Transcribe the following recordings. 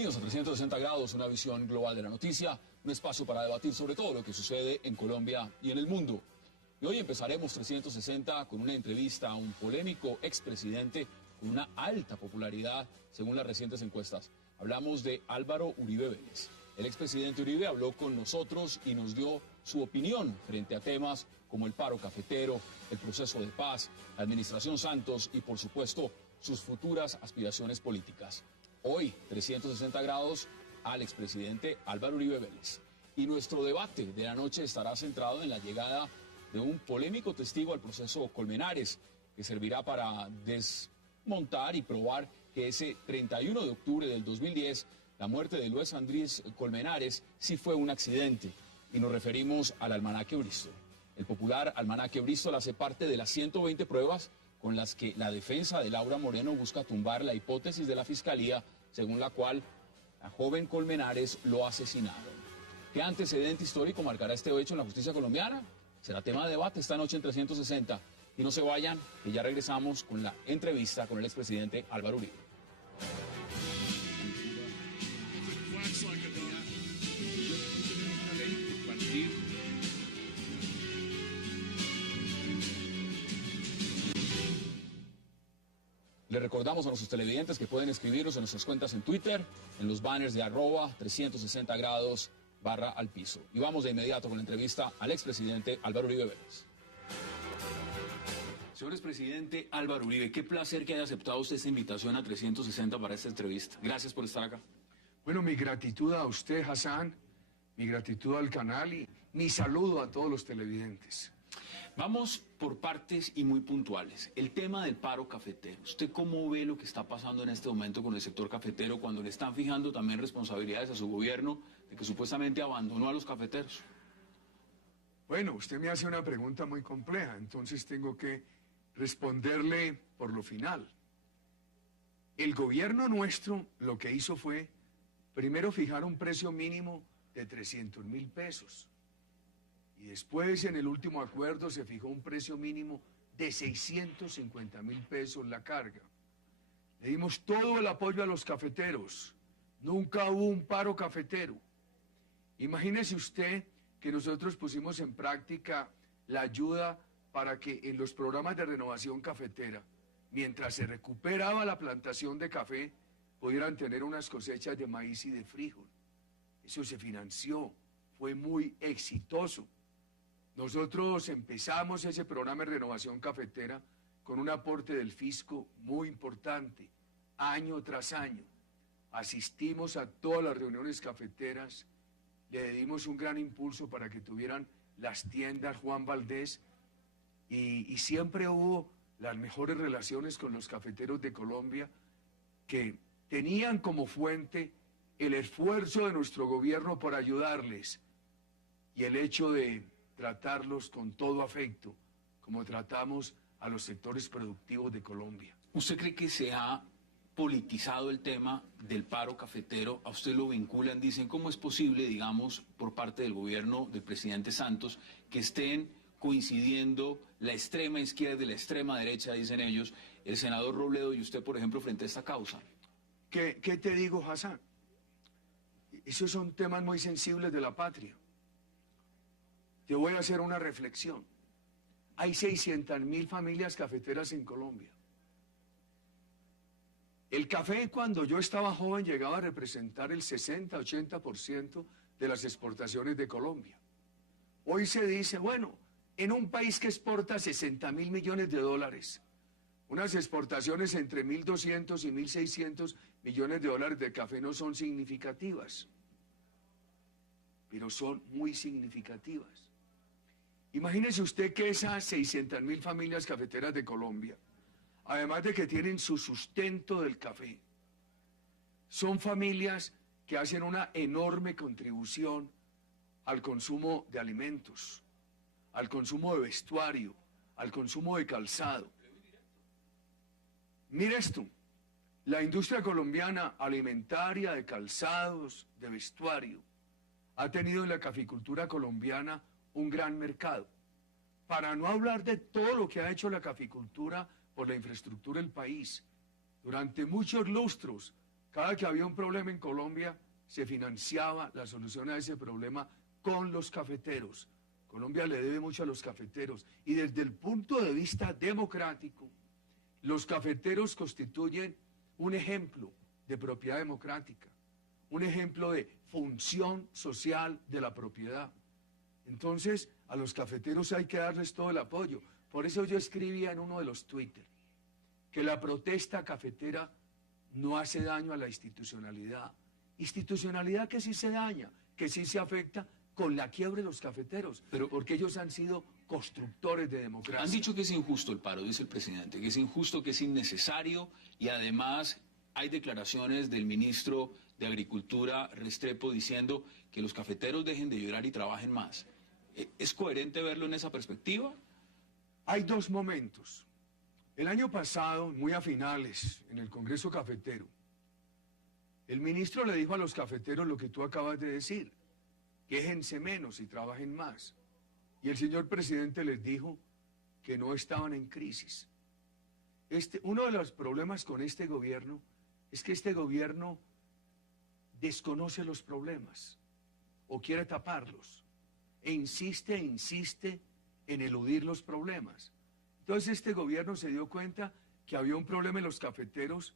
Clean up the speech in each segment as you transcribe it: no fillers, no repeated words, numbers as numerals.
Bienvenidos a 360 grados, una visión global de la noticia, un espacio para debatir sobre todo lo que sucede en Colombia y en el mundo. Y hoy empezaremos 360 con una entrevista a un polémico expresidente con una alta popularidad según las recientes encuestas. Hablamos de Álvaro Uribe Vélez. El expresidente Uribe habló con nosotros y nos dio su opinión frente a temas como el paro cafetero, el proceso de paz, la administración Santos y, por supuesto, sus futuras aspiraciones políticas. Hoy, 360 grados al expresidente Álvaro Uribe Vélez. Y nuestro debate de la noche estará centrado en la llegada de un polémico testigo al proceso Colmenares, que servirá para desmontar y probar que ese 31 de octubre del 2010, la muerte de Luis Andrés Colmenares sí fue un accidente. Y nos referimos al almanaque Bristol. El popular almanaque Bristol hace parte de las 120 pruebas con las que la defensa de Laura Moreno busca tumbar la hipótesis de la Fiscalía, según la cual la joven Colmenares lo asesinaron. ¿Qué antecedente histórico marcará este hecho en la justicia colombiana? Será tema de debate esta noche en 360. Y no se vayan, que ya regresamos con la entrevista con el expresidente Álvaro Uribe. Le recordamos a nuestros televidentes que pueden escribirnos en nuestras cuentas en Twitter, en los banners de @360 grados /al piso. Y vamos de inmediato con la entrevista al expresidente Álvaro Uribe Vélez. Señor expresidente Álvaro Uribe, qué placer que haya aceptado usted esta invitación a 360 para esta entrevista. Gracias por estar acá. Bueno, mi gratitud a usted, Hassan, mi gratitud al canal y mi saludo a todos los televidentes. Vamos por partes y muy puntuales. El tema del paro cafetero. ¿Usted cómo ve lo que está pasando en este momento con el sector cafetero cuando le están fijando también responsabilidades a su gobierno de que supuestamente abandonó a los cafeteros? Bueno, usted me hace una pregunta muy compleja, entonces tengo que responderle por lo final. El gobierno nuestro lo que hizo fue, primero fijar un precio mínimo de 300.000 pesos. Y después, en el último acuerdo, se fijó un precio mínimo de 650.000 pesos la carga. Le dimos todo el apoyo a los cafeteros. Nunca hubo un paro cafetero. Imagínese usted que nosotros pusimos en práctica la ayuda para que en los programas de renovación cafetera, mientras se recuperaba la plantación de café, pudieran tener unas cosechas de maíz y de frijol. Eso se financió, fue muy exitoso. Nosotros empezamos ese programa de renovación cafetera con un aporte del fisco muy importante, año tras año. Asistimos a todas las reuniones cafeteras, le dimos un gran impulso para que tuvieran las tiendas Juan Valdés y siempre hubo las mejores relaciones con los cafeteros de Colombia que tenían como fuente el esfuerzo de nuestro gobierno por ayudarles y el hecho de tratarlos con todo afecto, como tratamos a los sectores productivos de Colombia. ¿Usted cree que se ha politizado el tema del paro cafetero? ¿A usted lo vinculan? Dicen, ¿cómo es posible, digamos, por parte del gobierno del presidente Santos, que estén coincidiendo la extrema izquierda y la extrema derecha, dicen ellos, el senador Robledo y usted, por ejemplo, frente a esta causa? ¿Qué te digo, Hassan? Esos son temas muy sensibles de la patria. Te voy a hacer una reflexión. Hay 600.000 familias cafeteras en Colombia. El café, cuando yo estaba joven, llegaba a representar el 60-80% de las exportaciones de Colombia. Hoy se dice, bueno, en un país que exporta 60.000 millones de dólares, unas exportaciones entre 1.200 y 1.600 millones de dólares de café no son significativas, pero son muy significativas. Imagínese usted que esas 600.000 familias cafeteras de Colombia, además de que tienen su sustento del café, son familias que hacen una enorme contribución al consumo de alimentos, al consumo de vestuario, al consumo de calzado. Mira esto, la industria colombiana alimentaria, de calzados, de vestuario, ha tenido en la caficultura colombiana un gran mercado. Para no hablar de todo lo que ha hecho la caficultura por la infraestructura del país. Durante muchos lustros, Cada que había un problema en Colombia, se financiaba la solución a ese problema con los cafeteros. Colombia le debe mucho a los cafeteros. Y desde el punto de vista democrático, los cafeteros constituyen un ejemplo de propiedad democrática, un ejemplo de función social de la propiedad. Entonces, a los cafeteros hay que darles todo el apoyo. Por eso yo escribía en uno de los Twitter que la protesta cafetera no hace daño a la institucionalidad. Institucionalidad que sí se daña, que sí se afecta con la quiebra de los cafeteros, pero porque ellos han sido constructores de democracia. Han dicho que es injusto el paro, dice el presidente, que es injusto, que es innecesario, y además hay declaraciones del ministro de Agricultura, Restrepo, diciendo que los cafeteros dejen de llorar y trabajen más. ¿Es coherente verlo en esa perspectiva? Hay dos momentos. El año pasado, muy a finales, en el Congreso Cafetero, el ministro le dijo a los cafeteros lo que tú acabas de decir: quéjense menos y trabajen más. Y el señor presidente les dijo que no estaban en crisis. Uno de los problemas con este gobierno es que este gobierno desconoce los problemas o quiere taparlos e insiste en eludir los problemas. Entonces este gobierno se dio cuenta que había un problema en los cafeteros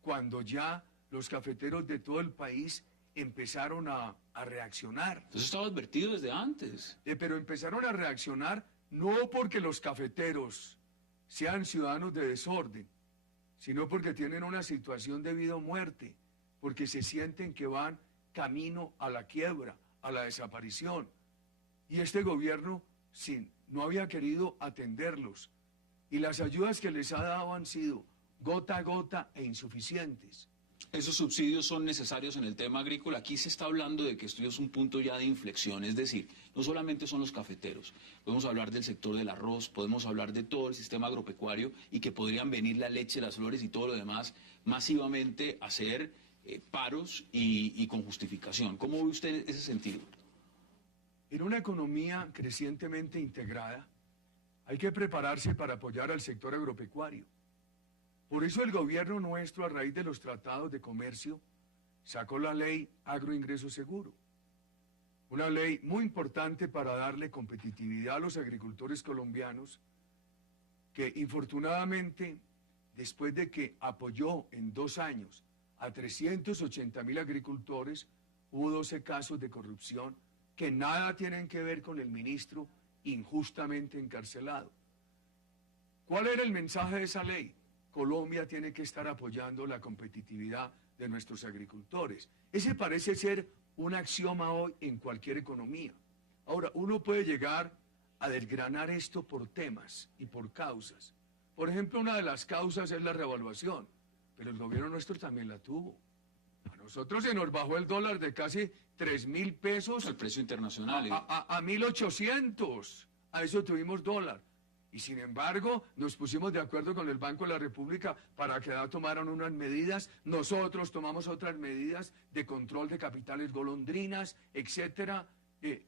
cuando ya los cafeteros de todo el país empezaron a reaccionar. Eso estaba advertido desde antes. Pero empezaron a reaccionar no porque los cafeteros sean ciudadanos de desorden, sino porque tienen una situación de vida o muerte, porque se sienten que van camino a la quiebra, a la desaparición. Y este gobierno no había querido atenderlos. Y las ayudas que les ha dado han sido gota a gota e insuficientes. ¿Esos subsidios son necesarios en el tema agrícola? Aquí se está hablando de que esto es un punto ya de inflexión, es decir, no solamente son los cafeteros, podemos hablar del sector del arroz, podemos hablar de todo el sistema agropecuario, y que podrían venir la leche, las flores y todo lo demás masivamente a hacer paros y con justificación. ¿Cómo ve usted ese sentido? En una economía crecientemente integrada, hay que prepararse para apoyar al sector agropecuario. Por eso el gobierno nuestro, a raíz de los tratados de comercio, sacó la ley Agroingreso Seguro. Una ley muy importante para darle competitividad a los agricultores colombianos, que infortunadamente, después de que apoyó en 2 años a 380.000 agricultores, hubo 12 casos de corrupción que nada tienen que ver con el ministro injustamente encarcelado. ¿Cuál era el mensaje de esa ley? Colombia tiene que estar apoyando la competitividad de nuestros agricultores. Ese parece ser un axioma hoy en cualquier economía. Ahora, uno puede llegar a desgranar esto por temas y por causas. Por ejemplo, una de las causas es la revaluación, pero el gobierno nuestro también la tuvo. A nosotros se nos bajó el dólar de casi 3.000 pesos. El precio internacional. A 1.800. A eso tuvimos dólar. Y sin embargo, nos pusimos de acuerdo con el Banco de la República para que tomaran unas medidas. Nosotros tomamos otras medidas de control de capitales golondrinas, etcétera.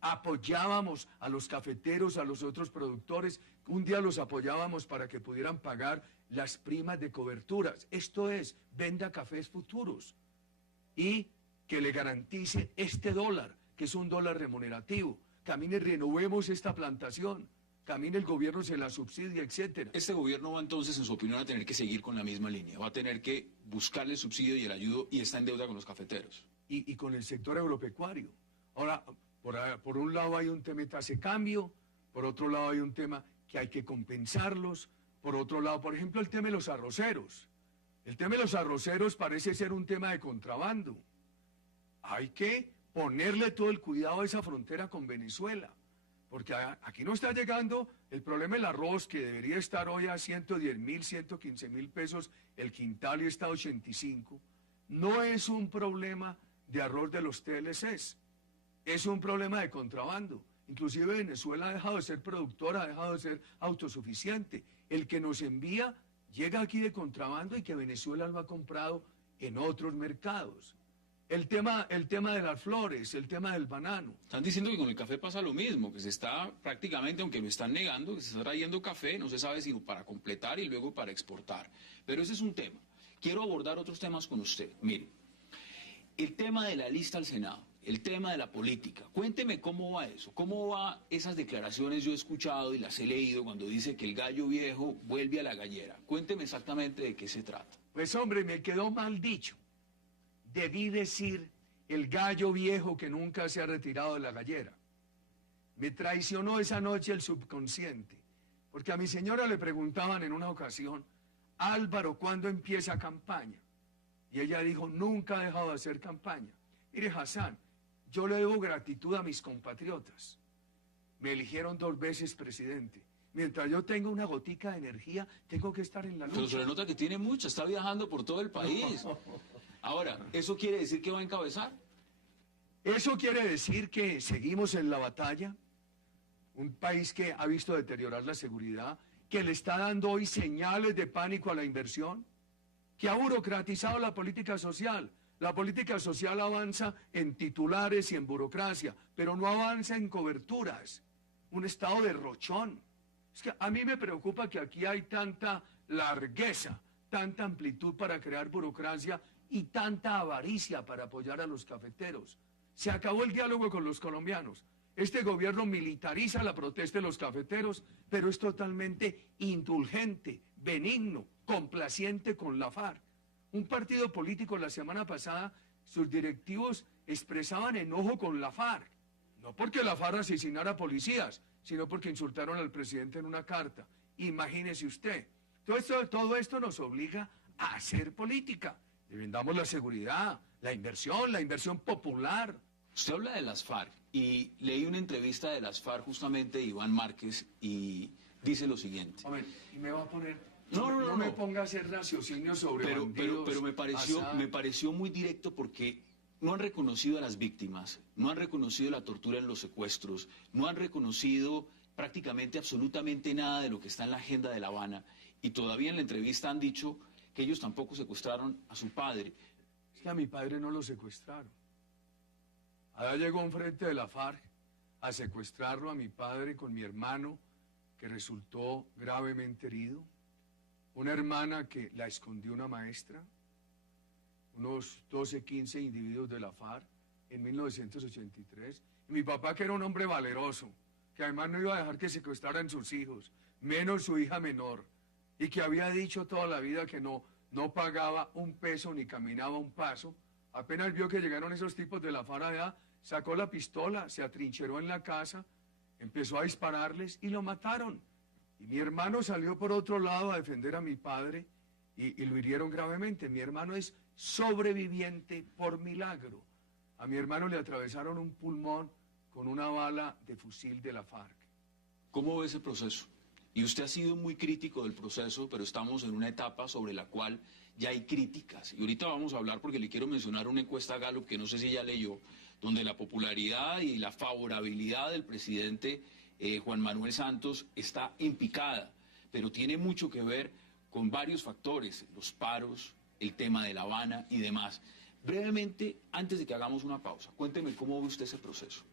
Apoyábamos a los cafeteros, a los otros productores. Un día los apoyábamos para que pudieran pagar las primas de coberturas. Esto es, venda cafés futuros. Y que le garantice este dólar, que es un dólar remunerativo. Camine, renovemos esta plantación. Camine, el gobierno se la subsidia, etcétera. Este gobierno va entonces, en su opinión, a tener que seguir con la misma línea. Va a tener que buscarle el subsidio y el ayudo, y está en deuda con los cafeteros. Y con el sector agropecuario. Ahora, por un lado hay un tema de tasa de cambio, por otro lado hay un tema que hay que compensarlos, por otro lado, por ejemplo, el tema de los arroceros. El tema de los arroceros parece ser un tema de contrabando. Hay que ponerle todo el cuidado a esa frontera con Venezuela, porque aquí no está llegando el problema del arroz, que debería estar hoy a 110.000, 115.000 pesos el quintal y está a 85. No es un problema de arroz de los TLCs, es un problema de contrabando. Inclusive Venezuela ha dejado de ser productora, ha dejado de ser autosuficiente. El que nos envía llega aquí de contrabando y que Venezuela lo ha comprado en otros mercados. El tema de las flores, el tema del banano. Están diciendo que con el café pasa lo mismo, que se está prácticamente, aunque lo están negando, que se está trayendo café, no se sabe si para completar y luego para exportar. Pero ese es un tema. Quiero abordar otros temas con usted. Mire, El tema de la lista al Senado, el tema de la política, cuénteme cómo va eso, cómo va esas declaraciones. Yo he escuchado y las he leído cuando dice que el gallo viejo vuelve a la gallera. Cuénteme exactamente de qué se trata. Pues hombre, me quedó mal dicho. Debí decir el gallo viejo que nunca se ha retirado de la gallera. Me traicionó esa noche el subconsciente, porque a mi señora le preguntaban en una ocasión, Álvaro, ¿cuándo empieza campaña? Y ella dijo, nunca ha dejado de hacer campaña. Mire, Hassan, yo le debo gratitud a mis compatriotas. Me eligieron 2 veces presidente. Mientras yo tenga una gotica de energía, tengo que estar en la lucha. Pero se le nota que tiene mucha, está viajando por todo el país. Ahora, ¿eso quiere decir que va a encabezar? Eso quiere decir que seguimos en la batalla. Un país que ha visto deteriorar la seguridad, que le está dando hoy señales de pánico a la inversión, que ha burocratizado la política social. La política social avanza en titulares y en burocracia, pero no avanza en coberturas. Un estado derrochón. Es que a mí me preocupa que aquí hay tanta largueza, tanta amplitud para crear burocracia y tanta avaricia para apoyar a los cafeteros. Se acabó el diálogo con los colombianos. Este gobierno militariza la protesta de los cafeteros, pero es totalmente indulgente, benigno, complaciente con la FARC. Un partido político la semana pasada, sus directivos expresaban enojo con la FARC. No porque la FARC asesinara policías, sino porque insultaron al presidente en una carta. Imagínese usted. Todo esto nos obliga a hacer política. Defendamos la seguridad, la inversión popular. Usted habla de las FARC y leí una entrevista de las FARC justamente de Iván Márquez y dice lo siguiente. A ver, y me va a poner... No me ponga a hacer raciocinio sobre bandidos, pero me pareció muy directo porque no han reconocido a las víctimas, no han reconocido la tortura en los secuestros, no han reconocido prácticamente absolutamente nada de lo que está en la agenda de La Habana y todavía en la entrevista han dicho que ellos tampoco secuestraron a su padre. Es que a mi padre no lo secuestraron. Allá llegó un frente de la FARC a secuestrarlo a mi padre con mi hermano, que resultó gravemente herido. Una hermana que la escondió una maestra, unos 12, 15 individuos de la FARC en 1983. Y mi papá, que era un hombre valeroso, que además no iba a dejar que secuestraran sus hijos, menos su hija menor, y que había dicho toda la vida que no pagaba un peso ni caminaba un paso. Apenas vio que llegaron esos tipos de la FARC allá, sacó la pistola, se atrincheró en la casa, empezó a dispararles y lo mataron. Y mi hermano salió por otro lado a defender a mi padre y lo hirieron gravemente. Mi hermano es sobreviviente por milagro. A mi hermano le atravesaron un pulmón con una bala de fusil de la FARC. ¿Cómo ve ese proceso? Y usted ha sido muy crítico del proceso, pero estamos en una etapa sobre la cual ya hay críticas. Y ahorita vamos a hablar porque le quiero mencionar una encuesta Gallup que no sé si ya leyó, donde la popularidad y la favorabilidad del presidente Juan Manuel Santos está en picada, pero tiene mucho que ver con varios factores, los paros, el tema de La Habana y demás. Brevemente, antes de que hagamos una pausa, cuénteme cómo ve usted ese proceso.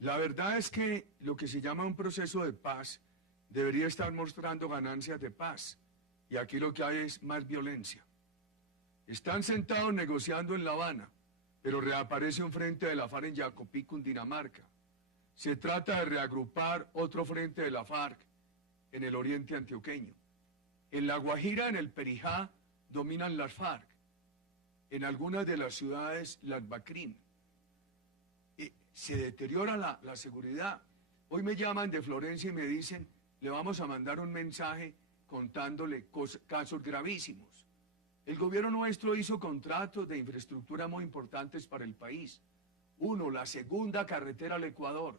La verdad es que lo que se llama un proceso de paz debería estar mostrando ganancias de paz, y aquí lo que hay es más violencia. Están sentados negociando en La Habana, pero reaparece un frente de la FARC en Jacopí, Cundinamarca. Se trata de reagrupar otro frente de la FARC en el oriente antioqueño. En La Guajira, en el Perijá, dominan las FARC. En algunas de las ciudades, las BACRIM. Se deteriora la seguridad. Hoy me llaman de Florencia y me dicen, le vamos a mandar un mensaje contándole casos gravísimos. El gobierno nuestro hizo contratos de infraestructura muy importantes para el país. Uno, la segunda carretera al Ecuador.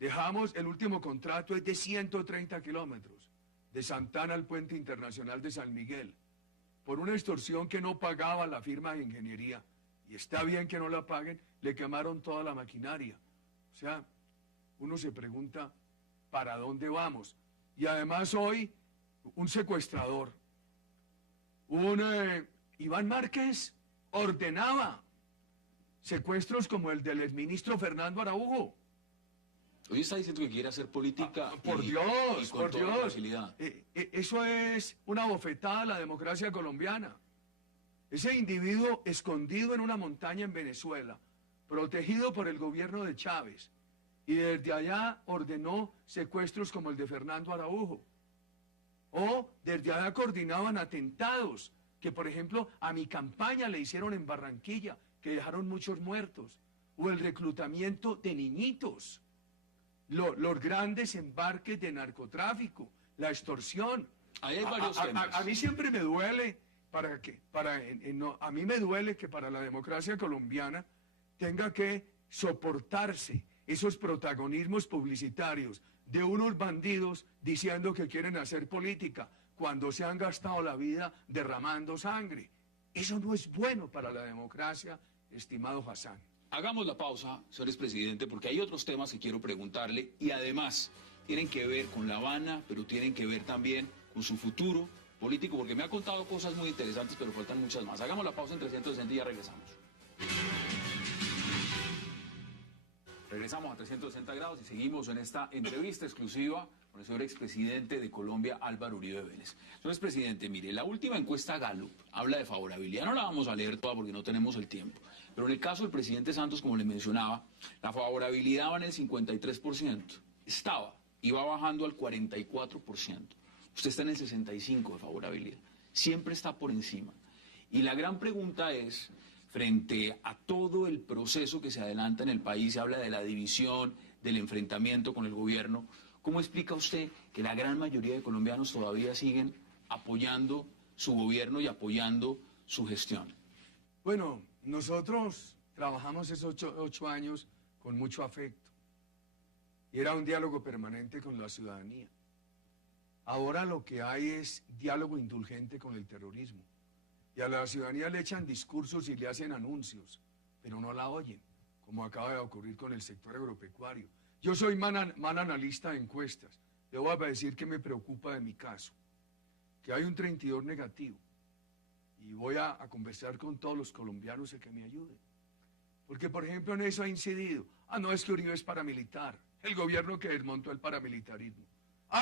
Dejamos, el último contrato es de 130 kilómetros, de Santana al Puente Internacional de San Miguel, por una extorsión que no pagaba la firma de ingeniería. Y está bien que no la paguen, le quemaron toda la maquinaria. O sea, uno se pregunta, ¿para dónde vamos? Y además hoy, un secuestrador, Iván Márquez, ordenaba secuestros como el del exministro Fernando Araujo. Hoy está diciendo que quiere hacer política por y Dios, con por toda Dios. facilidad. Eso es una bofetada a la democracia colombiana. Ese individuo escondido en una montaña en Venezuela, protegido por el gobierno de Chávez, y desde allá ordenó secuestros como el de Fernando Araujo. O desde allá coordinaban atentados que, por ejemplo, a mi campaña le hicieron en Barranquilla, que dejaron muchos muertos. O el reclutamiento de niñitos, los grandes embarques de narcotráfico, la extorsión. Ahí hay varios temas. A mí siempre me duele a mí me duele que para la democracia colombiana tenga que soportarse esos protagonismos publicitarios de unos bandidos diciendo que quieren hacer política cuando se han gastado la vida derramando sangre. Eso no es bueno para la democracia, estimado Hassan. Hagamos la pausa, señor expresidente, porque hay otros temas que quiero preguntarle y además tienen que ver con La Habana, pero tienen que ver también con su futuro político, porque me ha contado cosas muy interesantes, pero faltan muchas más. Hagamos la pausa en 360 y ya regresamos. Regresamos a 360 grados y seguimos en esta entrevista exclusiva con el señor expresidente de Colombia, Álvaro Uribe Vélez. Señor expresidente, mire, la última encuesta Gallup habla de favorabilidad. No la vamos a leer toda porque no tenemos el tiempo. Pero en el caso del presidente Santos, como le mencionaba, la favorabilidad va en el 53%. Iba bajando al 44%. Usted está en el 65% de favorabilidad. Siempre está por encima. Y la gran pregunta es, frente a todo el proceso que se adelanta en el país, se habla de la división, del enfrentamiento con el gobierno, ¿cómo explica usted que la gran mayoría de colombianos todavía siguen apoyando su gobierno y apoyando su gestión? Bueno, nosotros trabajamos esos ocho años con mucho afecto y era un diálogo permanente con la ciudadanía. Ahora lo que hay es diálogo indulgente con el terrorismo. Y a la ciudadanía le echan discursos y le hacen anuncios, pero no la oyen, como acaba de ocurrir con el sector agropecuario. Yo soy mal analista de encuestas. Le voy a decir que me preocupa de mi caso, que hay un 32 negativo. Y voy a conversar con todos los colombianos y que me ayuden. Porque, por ejemplo, en eso ha incidido. No, es que Uribe es paramilitar. El gobierno que desmontó el paramilitarismo.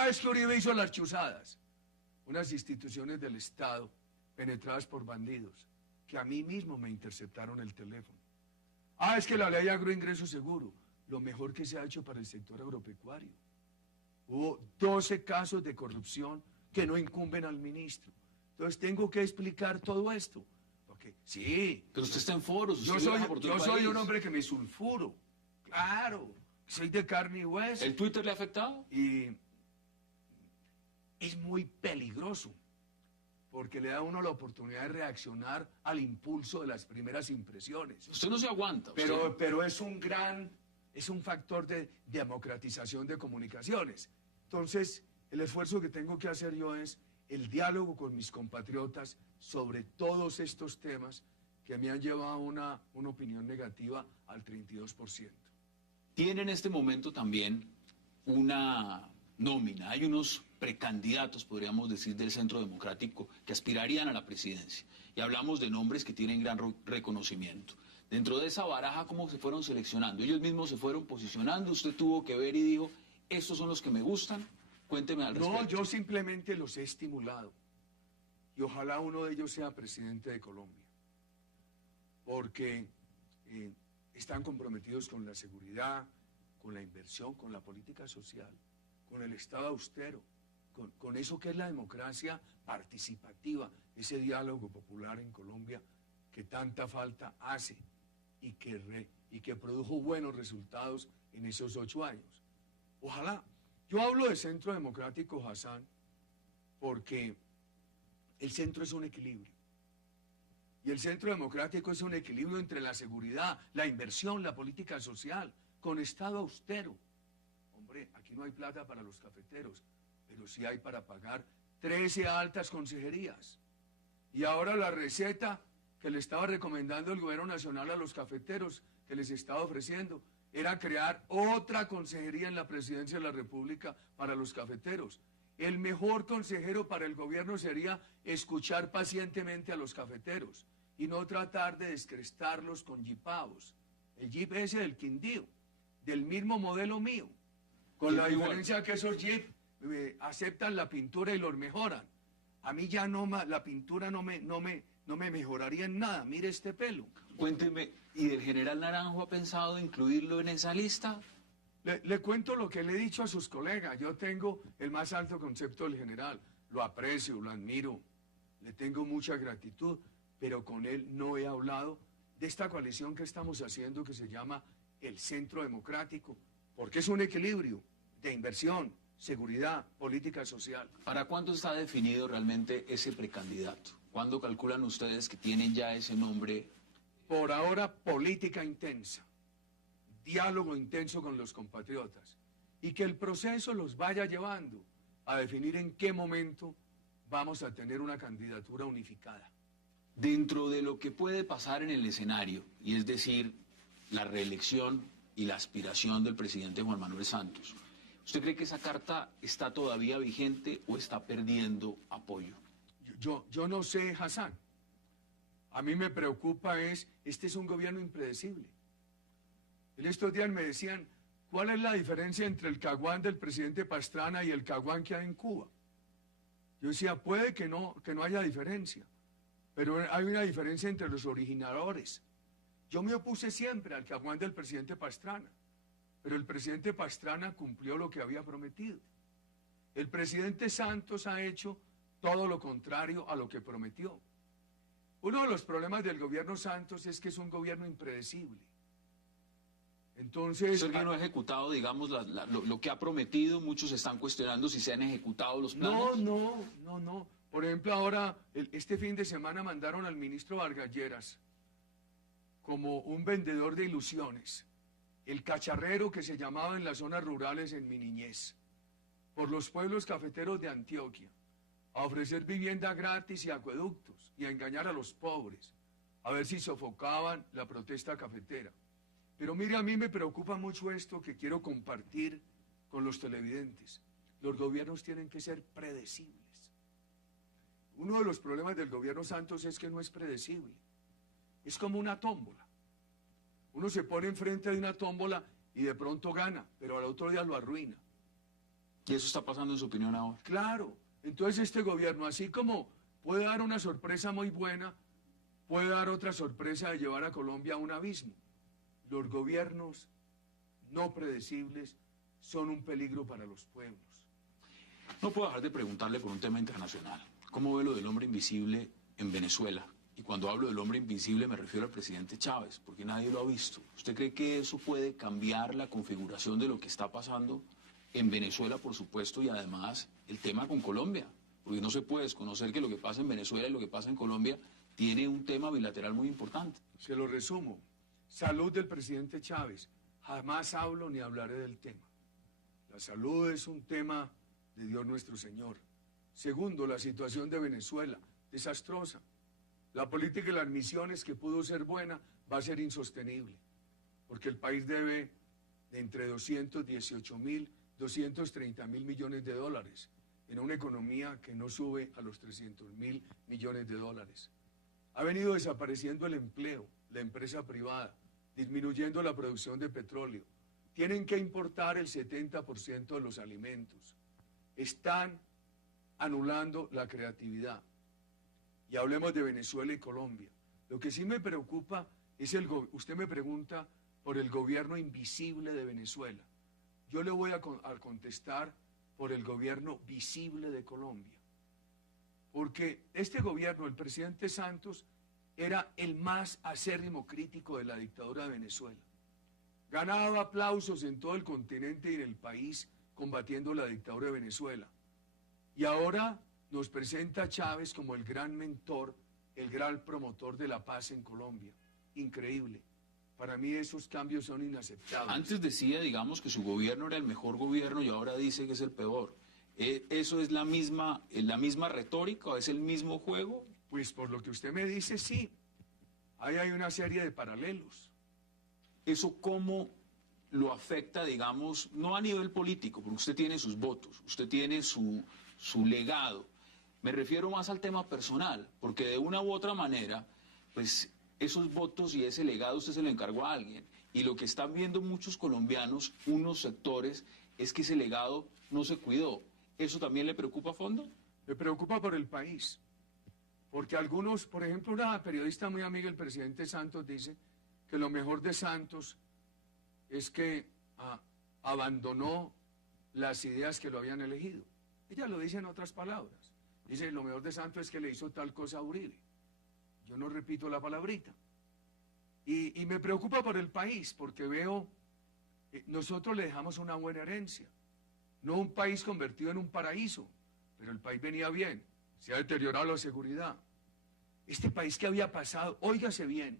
Es que Uribe hizo las chuzadas. Unas instituciones del Estado penetradas por bandidos, que a mí mismo me interceptaron el teléfono. Es que la ley agroingreso seguro, lo mejor que se ha hecho para el sector agropecuario. Hubo 12 casos de corrupción que no incumben al ministro. Entonces tengo que explicar todo esto. Porque, sí. Pero usted está en foros. Yo soy un hombre que me sulfuro. Claro. Soy de carne y hueso. ¿El Twitter le ha afectado? Y es muy peligroso. Porque le da a uno la oportunidad de reaccionar al impulso de las primeras impresiones. Usted no se aguanta. Pero es un factor de democratización de comunicaciones. Entonces, el esfuerzo que tengo que hacer yo es el diálogo con mis compatriotas sobre todos estos temas que me han llevado a una opinión negativa al 32%. Tiene en este momento también una nómina, hay unos precandidatos, podríamos decir, del Centro Democrático que aspirarían a la presidencia. Y hablamos de nombres que tienen gran reconocimiento. Dentro de esa baraja, ¿cómo se fueron seleccionando? Ellos mismos se fueron posicionando, usted tuvo que ver y dijo, estos son los que me gustan, cuénteme al respecto. No, yo simplemente los he estimulado. Y ojalá uno de ellos sea presidente de Colombia. Porque están comprometidos con la seguridad, con la inversión, con la política social, con el Estado austero, con eso que es la democracia participativa, ese diálogo popular en Colombia que tanta falta hace y que produjo buenos resultados en esos 8 años. Ojalá. Yo hablo de Centro Democrático, Hassan, porque el centro es un equilibrio. Y el Centro Democrático es un equilibrio entre la seguridad, la inversión, la política social, con Estado austero. Hombre, aquí no hay plata para los cafeteros, pero sí hay para pagar 13 altas consejerías. Y ahora la receta que le estaba recomendando el gobierno nacional a los cafeteros, que les estaba ofreciendo, era crear otra consejería en la presidencia de la República para los cafeteros. El mejor consejero para el gobierno sería escuchar pacientemente a los cafeteros y no tratar de descrestarlos con jipaos. El jeep ese del Quindío, del mismo modelo mío, con la diferencia que esos jeep aceptan la pintura y los mejoran. A mí ya no, la pintura no no me mejoraría en nada. Mire este pelo. Cuénteme, ¿y del general Naranjo ha pensado incluirlo en esa lista? Le cuento lo que le he dicho a sus colegas. Yo tengo el más alto concepto del general. Lo aprecio, lo admiro, le tengo mucha gratitud, pero con él no he hablado de esta coalición que estamos haciendo que se llama el Centro Democrático, porque es un equilibrio de inversión, seguridad, política social. ¿Para cuándo está definido realmente ese precandidato? ¿Cuándo calculan ustedes que tienen ya ese nombre? Por ahora, política intensa, diálogo intenso con los compatriotas y que el proceso los vaya llevando a definir en qué momento vamos a tener una candidatura unificada. Dentro de lo que puede pasar en el escenario, y es decir, la reelección y la aspiración del presidente Juan Manuel Santos, ¿usted cree que esa carta está todavía vigente o está perdiendo apoyo? Yo no sé, Hassan. A mí me preocupa este es un gobierno impredecible. En estos días me decían, ¿cuál es la diferencia entre el caguán del presidente Pastrana y el caguán que hay en Cuba? Yo decía, puede que no haya diferencia, pero hay una diferencia entre los originadores. Yo me opuse siempre al caguán del presidente Pastrana, pero el presidente Pastrana cumplió lo que había prometido. El presidente Santos ha hecho todo lo contrario a lo que prometió. Uno de los problemas del gobierno Santos es que es un gobierno impredecible. Entonces, ¿Usted que no ha ejecutado, digamos, lo que ha prometido? Muchos están cuestionando si se han ejecutado los planes. No. Por ejemplo, ahora, este fin de semana mandaron al ministro Vargas Lleras como un vendedor de ilusiones, el cacharrero que se llamaba en las zonas rurales en mi niñez, por los pueblos cafeteros de Antioquia, a ofrecer vivienda gratis y acueductos y a engañar a los pobres, a ver si sofocaban la protesta cafetera. Pero mire, a mí me preocupa mucho esto que quiero compartir con los televidentes. Los gobiernos tienen que ser predecibles. Uno de los problemas del gobierno Santos es que no es predecible. Es como una tómbola. Uno se pone enfrente de una tómbola y de pronto gana, pero al otro día lo arruina. ¿Y eso está pasando en su opinión ahora? Claro. Entonces este gobierno, así como puede dar una sorpresa muy buena, puede dar otra sorpresa de llevar a Colombia a un abismo. Los gobiernos no predecibles son un peligro para los pueblos. No puedo dejar de preguntarle por un tema internacional. ¿Cómo ve lo del hombre invisible en Venezuela? Y cuando hablo del hombre invisible me refiero al presidente Chávez, porque nadie lo ha visto. ¿Usted cree que eso puede cambiar la configuración de lo que está pasando en Venezuela, por supuesto, y además el tema con Colombia? Porque no se puede desconocer que lo que pasa en Venezuela y lo que pasa en Colombia tiene un tema bilateral muy importante. Se lo resumo. Salud del presidente Chávez. Jamás hablo ni hablaré del tema. La salud es un tema de Dios nuestro Señor. Segundo, la situación de Venezuela, desastrosa. La política de las misiones, que pudo ser buena, va a ser insostenible, porque el país debe de entre 218.000, 230.000 millones de dólares en una economía que no sube a los 300.000 millones de dólares. Ha venido desapareciendo el empleo, la empresa privada, disminuyendo la producción de petróleo. Tienen que importar el 70% de los alimentos. Están anulando la creatividad. Y hablemos de Venezuela y Colombia. Lo que sí me preocupa es usted me pregunta por el gobierno invisible de Venezuela. Yo le voy a contestar por el gobierno visible de Colombia. Porque este gobierno, el presidente Santos, era el más acérrimo crítico de la dictadura de Venezuela. Ganaba aplausos en todo el continente y en el país combatiendo la dictadura de Venezuela. Y ahora nos presenta a Chávez como el gran mentor, el gran promotor de la paz en Colombia. Increíble. Para mí esos cambios son inaceptables. Antes decía, digamos, que su gobierno era el mejor gobierno y ahora dice que es el peor. ¿Eso es la misma retórica o es el mismo juego? Pues por lo que usted me dice, sí. Ahí hay una serie de paralelos. ¿Eso cómo lo afecta, digamos, no a nivel político, porque usted tiene sus votos, usted tiene su legado? Me refiero más al tema personal, porque de una u otra manera, pues esos votos y ese legado usted se lo encargó a alguien. Y lo que están viendo muchos colombianos, unos sectores, es que ese legado no se cuidó. ¿Eso también le preocupa a fondo? Me preocupa por el país. Porque algunos, por ejemplo, una periodista muy amiga del presidente Santos dice que lo mejor de Santos es que abandonó las ideas que lo habían elegido. Ella lo dice en otras palabras. Dice, lo mejor de Santos es que le hizo tal cosa a Uribe. Yo no repito la palabrita. Y me preocupa por el país, porque veo, nosotros le dejamos una buena herencia. No un país convertido en un paraíso, pero el país venía bien. Se ha deteriorado la seguridad. Este país que había pasado, óigase bien,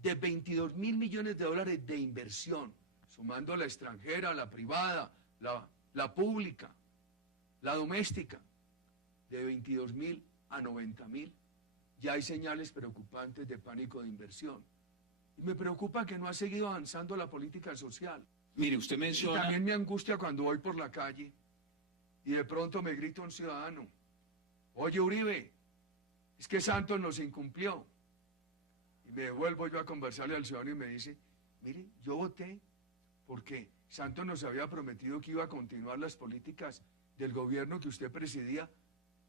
de 22.000 millones de dólares de inversión, sumando la extranjera, la privada, la pública, la doméstica, de 22.000 a 90.000, ya hay señales preocupantes de pánico de inversión. Y me preocupa que no ha seguido avanzando la política social. Mire, usted menciona... Y también me angustia cuando voy por la calle y de pronto me grita un ciudadano, oye Uribe, es que Santos nos incumplió. Y me devuelvo yo a conversarle al ciudadano y me dice, mire, yo voté porque Santos nos había prometido que iba a continuar las políticas del gobierno que usted presidía,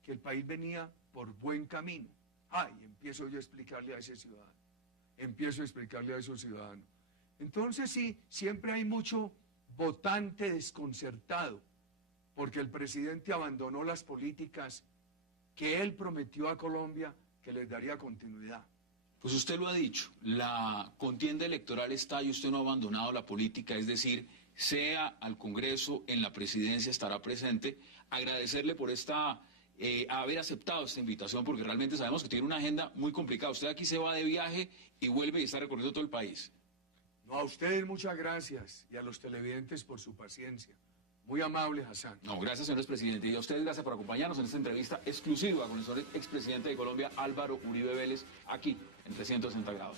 que el país venía por buen camino. Ay, empiezo yo a explicarle a ese ciudadano. Empiezo a explicarle a esos ciudadanos. Entonces sí, siempre hay mucho votante desconcertado, porque el presidente abandonó las políticas que él prometió a Colombia que les daría continuidad. Pues usted lo ha dicho, la contienda electoral está y usted no ha abandonado la política, es decir, sea al Congreso, en la presidencia estará presente. Agradecerle por haber aceptado esta invitación, porque realmente sabemos que tiene una agenda muy complicada. Usted aquí se va de viaje y vuelve y está recorriendo todo el país. No, a ustedes muchas gracias y a los televidentes por su paciencia. Muy amable, Hassan. No, gracias, señor expresidente. Y a ustedes gracias por acompañarnos en esta entrevista exclusiva con el señor expresidente de Colombia, Álvaro Uribe Vélez, aquí en 360 grados.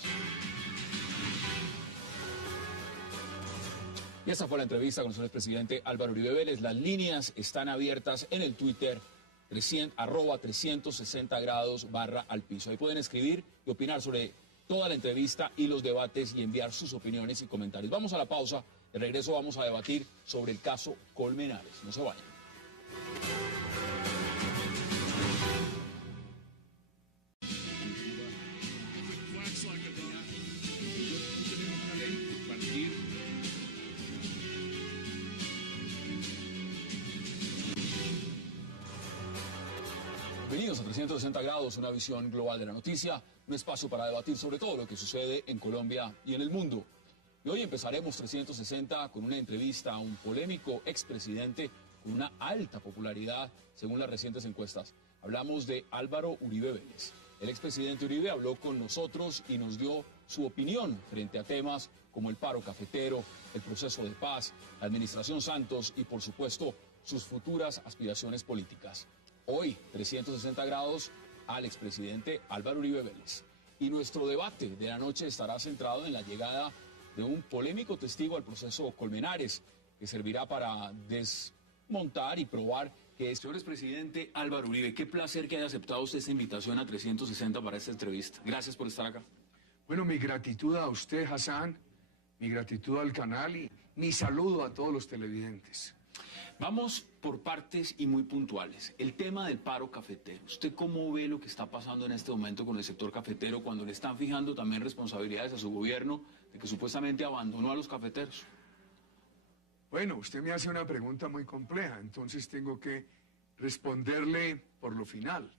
Y esta fue la entrevista con el señor expresidente Álvaro Uribe Vélez. Las líneas están abiertas en el Twitter, @360 grados /al piso. Ahí pueden escribir y opinar sobre toda la entrevista y los debates y enviar sus opiniones y comentarios. Vamos a la pausa. De regreso vamos a debatir sobre el caso Colmenares. No se vayan. Bienvenidos a 360 grados, una visión global de la noticia, un espacio para debatir sobre todo lo que sucede en Colombia y en el mundo. Y hoy empezaremos 360 con una entrevista a un polémico expresidente con una alta popularidad según las recientes encuestas. Hablamos de Álvaro Uribe Vélez. El expresidente Uribe habló con nosotros y nos dio su opinión frente a temas como el paro cafetero, el proceso de paz, la administración Santos y, por supuesto, sus futuras aspiraciones políticas. Hoy, 360 grados al expresidente Álvaro Uribe Vélez. Y nuestro debate de la noche estará centrado en la llegada de un polémico testigo al proceso Colmenares, que servirá para desmontar y probar que es... Señor expresidente Álvaro Uribe, qué placer que haya aceptado usted esta invitación a 360 para esta entrevista. Gracias por estar acá. Bueno, mi gratitud a usted, Hassan, mi gratitud al canal y mi saludo a todos los televidentes. Vamos por partes y muy puntuales. El tema del paro cafetero. ¿Usted cómo ve lo que está pasando en este momento con el sector cafetero cuando le están fijando también responsabilidades a su gobierno de que supuestamente abandonó a los cafeteros? Bueno, usted me hace una pregunta muy compleja, entonces tengo que responderle por lo final.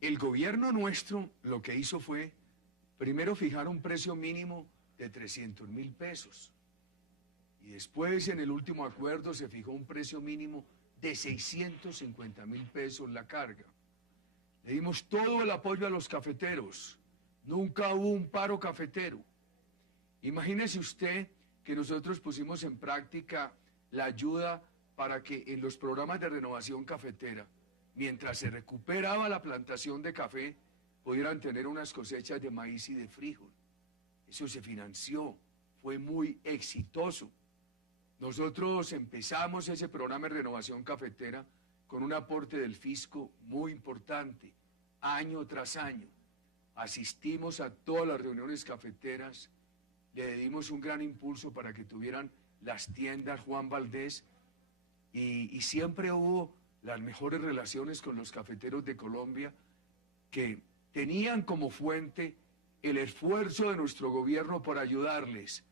El gobierno nuestro lo que hizo fue, primero, fijar un precio mínimo de 300.000 pesos. Y después, en el último acuerdo, se fijó un precio mínimo de 650.000 pesos la carga. Le dimos todo el apoyo a los cafeteros. Nunca hubo un paro cafetero. Imagínese usted que nosotros pusimos en práctica la ayuda para que en los programas de renovación cafetera, mientras se recuperaba la plantación de café, pudieran tener unas cosechas de maíz y de frijol. Eso se financió, fue muy exitoso. Nosotros empezamos ese programa de renovación cafetera con un aporte del fisco muy importante, año tras año. Asistimos a todas las reuniones cafeteras, le dimos un gran impulso para que tuvieran las tiendas Juan Valdés y siempre hubo las mejores relaciones con los cafeteros de Colombia que tenían como fuente el esfuerzo de nuestro gobierno por ayudarles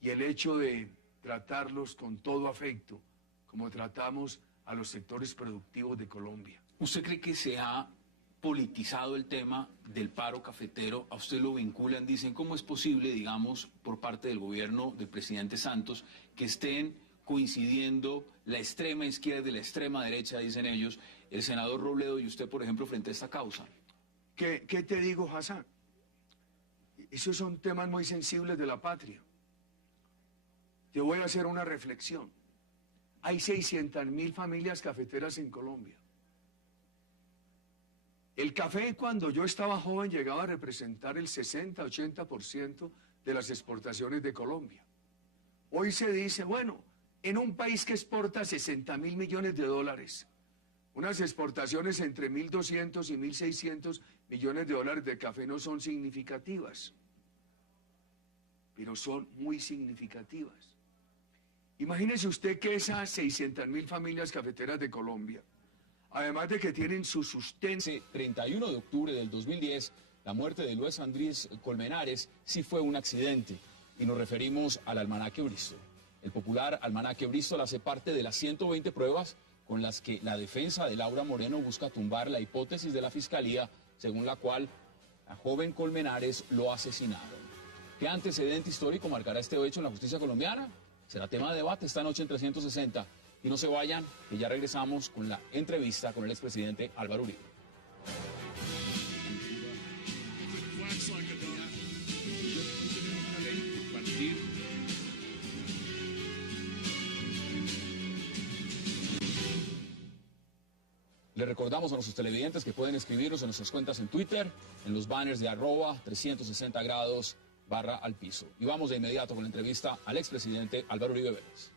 y el hecho de tratarlos con todo afecto, como tratamos a los sectores productivos de Colombia. ¿Usted cree que se ha politizado el tema del paro cafetero? ¿A usted lo vinculan? Dicen, ¿cómo es posible, digamos, por parte del gobierno del presidente Santos, que estén coincidiendo la extrema izquierda y la extrema derecha, dicen ellos, el senador Robledo y usted, por ejemplo, frente a esta causa? ¿Qué te digo, Hassan? Esos son temas muy sensibles de la patria. Te voy a hacer una reflexión. Hay 600.000 familias cafeteras en Colombia. El café, cuando yo estaba joven, llegaba a representar el 60-80% de las exportaciones de Colombia. Hoy se dice, bueno, en un país que exporta 60.000 millones de dólares, unas exportaciones entre 1.200 y 1.600 millones de dólares de café no son significativas, pero son muy significativas. Imagínese usted que esas 600.000 familias cafeteras de Colombia, además de que tienen su sustento... Ese 31 de octubre del 2010, la muerte de Luis Andrés Colmenares sí fue un accidente, y nos referimos al almanaque Bristol. El popular almanaque Bristol hace parte de las 120 pruebas con las que la defensa de Laura Moreno busca tumbar la hipótesis de la Fiscalía, según la cual a joven Colmenares lo asesinaron. ¿Qué antecedente histórico marcará este hecho en la justicia colombiana? Será tema de debate esta noche en 360. Y no se vayan, que ya regresamos con la entrevista con el expresidente Álvaro Uribe. Le recordamos a nuestros televidentes que pueden escribirnos en nuestras cuentas en Twitter, en los banners de @360 grados /al piso. Y vamos de inmediato con la entrevista al expresidente Álvaro Uribe Vélez.